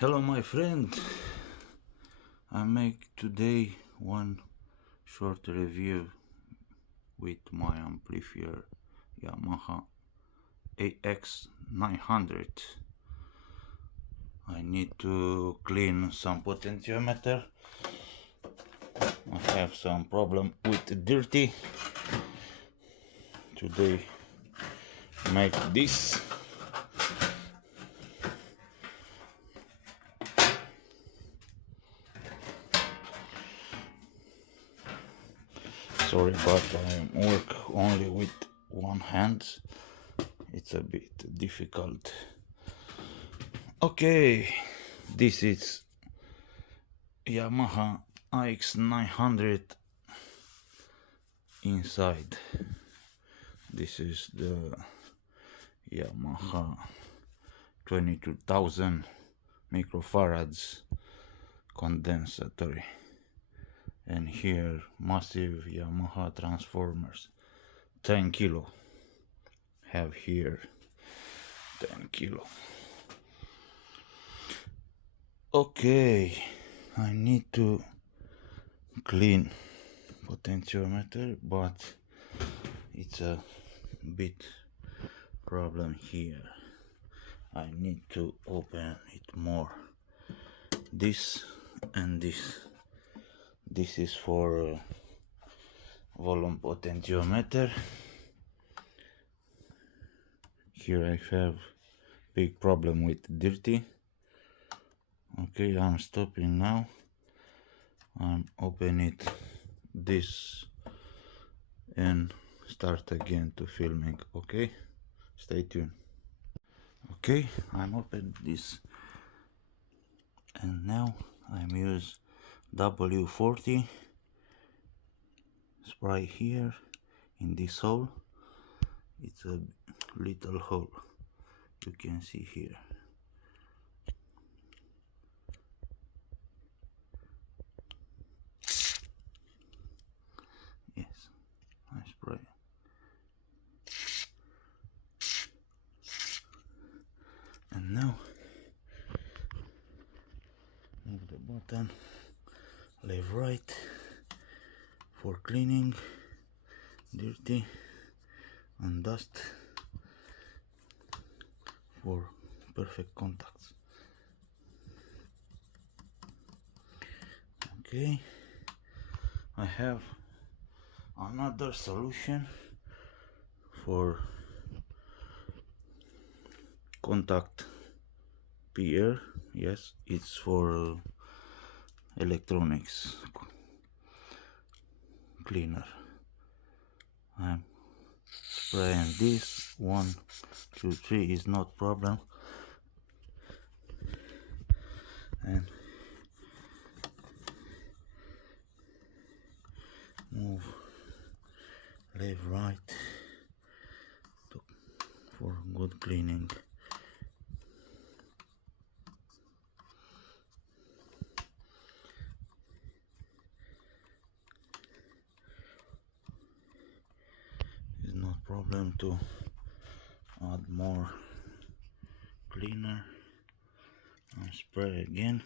Hello my friend, I make today one short review with my amplifier Yamaha AX 900. I need to clean some potentiometer. I have some problem with dirty. Today make this. Sorry, but I work only with one hand. It's a bit difficult. Okay, this is Yamaha AX 900 inside. This is the Yamaha 22,000 microfarads condensator, and here massive Yamaha transformers 10 kilo. Have here 10 kilo. Okay, I need to clean potentiometer, but it's a bit problem here. I need to open it more. This and this. This is for volume potentiometer. Here I have big problem with dirty. Okay, I'm stopping now. I'm open it this and start again to filming. Okay, stay tuned. Okay, I'm open this, and now I'm use W40 spray here in this hole. It's a little hole, you can see here. Yes, I spray. And now move the button left right for cleaning dirty and dust for perfect contacts. Okay, I have another solution for contact peer. Yes, it's for electronics cleaner. I'm spraying this 1, 2, 3 is not problem, and move left right for good cleaning. It's not problem to add more cleaner and spray again.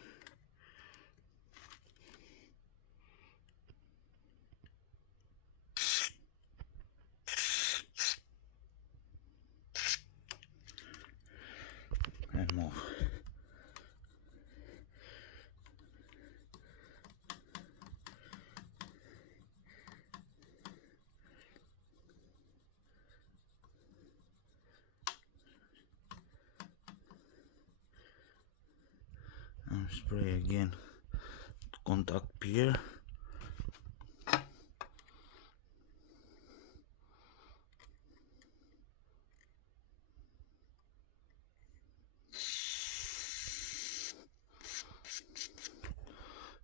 And move. And spray again to contact peer.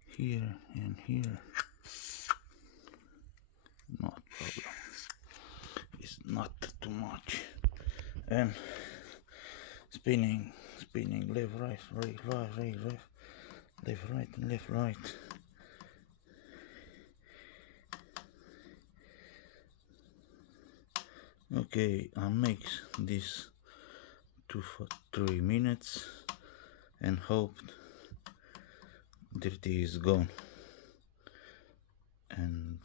Here and here. Not problem. It's not too much. And spinning left right left right and left right. Okay, I mix this 2 for 3 minutes and hope dirty is gone and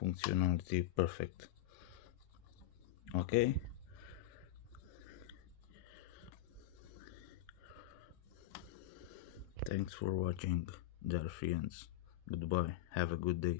functionality perfect. Okay, thanks for watching, dear friends. Goodbye, have a good day.